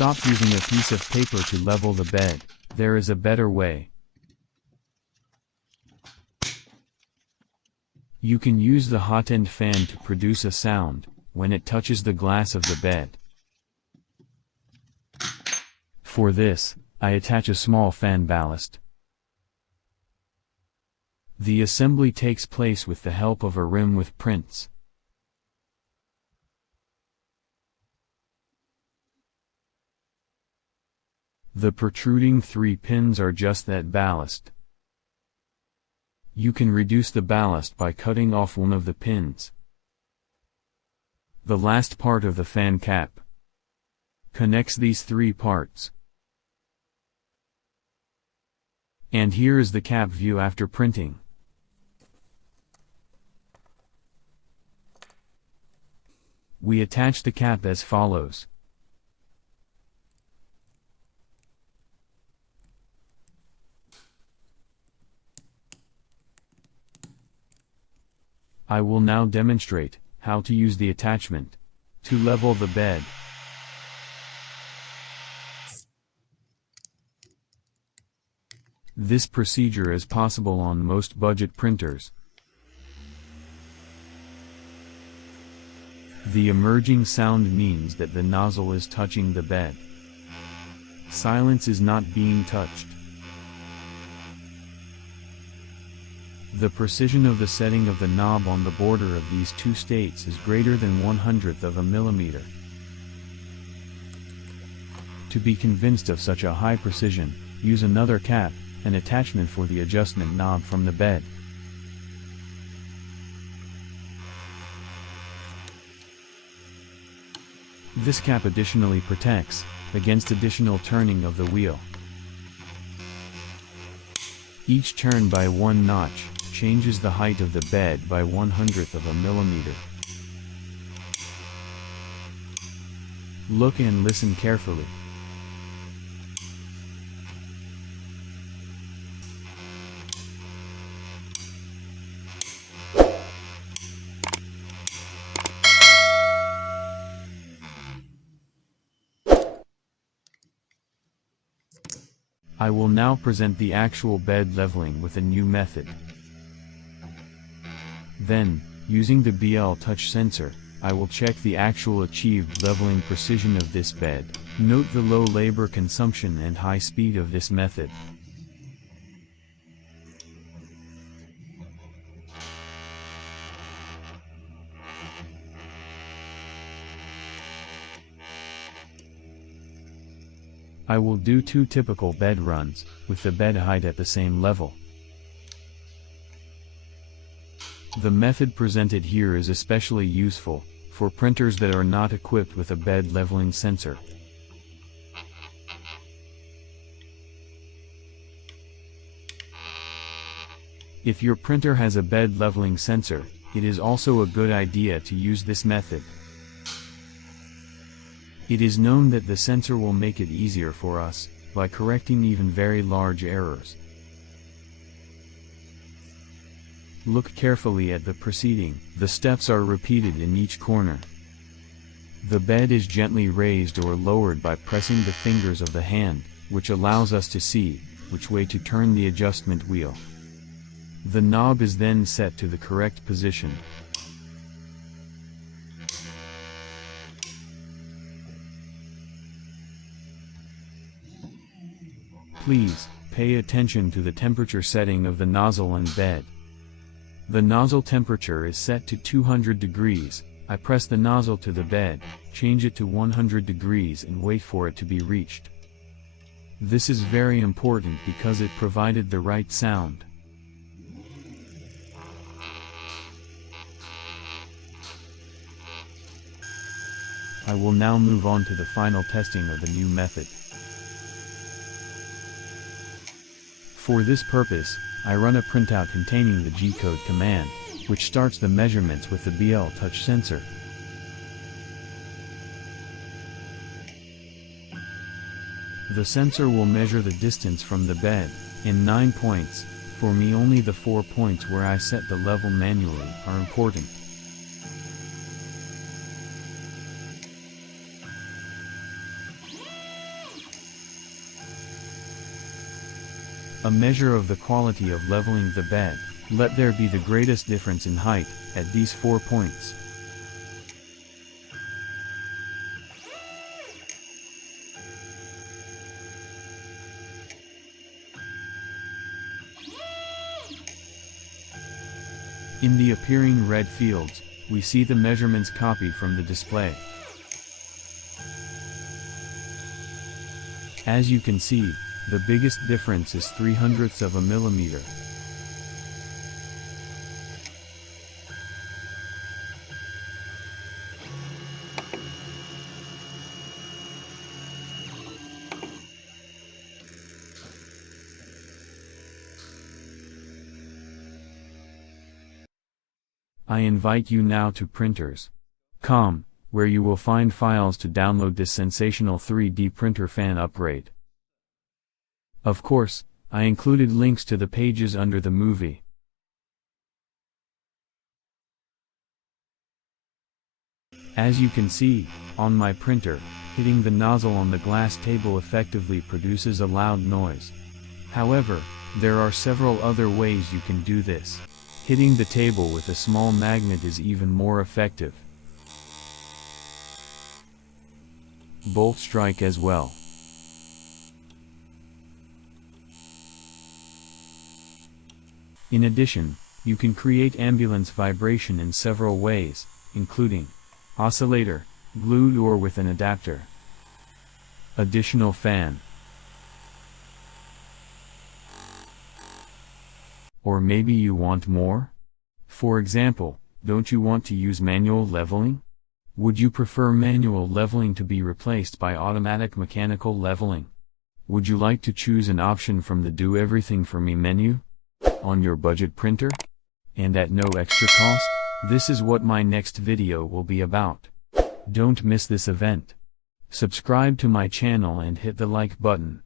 Stop using a piece of paper to level the bed. There is a better way. You can use the hot end fan to produce a sound when it touches the glass of the bed. For this, I attach a small fan ballast. The assembly takes place with the help of a rim with prints. The protruding 3 pins are just that ballast. You can reduce the ballast by cutting off one of the pins. The last part of the fan cap connects these 3 parts. And here is the cap view after printing. We attach the cap as follows. I will now demonstrate how to use the attachment to level the bed. This procedure is possible on most budget printers. The emerging sound means that the nozzle is touching the bed. Silence is not being touched. The precision of the setting of the knob on the border of these 2 states is greater than 1/100th of a millimeter. To be convinced of such a high precision, use another cap, an attachment for the adjustment knob from the bed. This cap additionally protects against additional turning of the wheel. Each turn by 1 notch changes the height of the bed by 1/100th of a millimeter. Look and listen carefully. I will now present the actual bed leveling with a new method. Then, using the BL touch sensor, I will check the actual achieved leveling precision of this bed. Note the low labor consumption and high speed of this method. I will do 2 typical bed runs, with the bed height at the same level. The method presented here is especially useful for printers that are not equipped with a bed leveling sensor. If your printer has a bed leveling sensor, it is also a good idea to use this method. It is known that the sensor will make it easier for us by correcting even very large errors. Look carefully at the proceeding. The steps are repeated in each corner. The bed is gently raised or lowered by pressing the fingers of the hand, which allows us to see which way to turn the adjustment wheel. The knob is then set to the correct position. Please pay attention to the temperature setting of the nozzle and bed. The nozzle temperature is set to 200 degrees. I press the nozzle to the bed, change it to 100 degrees and wait for it to be reached. This is very important because it provided the right sound. I will now move on to the final testing of the new method. For this purpose, I run a printout containing the G-code command, which starts the measurements with the BL touch sensor. The sensor will measure the distance from the bed, in 9 points. For me, only the 4 points where I set the level manually are important. A measure of the quality of leveling the bed. Let there be the greatest difference in height, at these 4 points. In the appearing red fields, we see the measurements copied from the display. As you can see, the biggest difference is 0.03 of a millimeter. I invite you now to printers.com, where you will find files to download this sensational 3D printer fan upgrade. Of course, I included links to the pages under the movie. As you can see, on my printer, hitting the nozzle on the glass table effectively produces a loud noise. However, there are several other ways you can do this. Hitting the table with a small magnet is even more effective. Bolt strike as well. In addition, you can create ambulance vibration in several ways, including oscillator, glued or with an adapter, additional fan, or maybe you want more? For example, don't you want to use manual leveling? Would you prefer manual leveling to be replaced by automatic mechanical leveling? Would you like to choose an option from the Do Everything For Me menu? On your budget printer? And at no extra cost? This is what my next video will be about. Don't miss this event. Subscribe to my channel and hit the like button.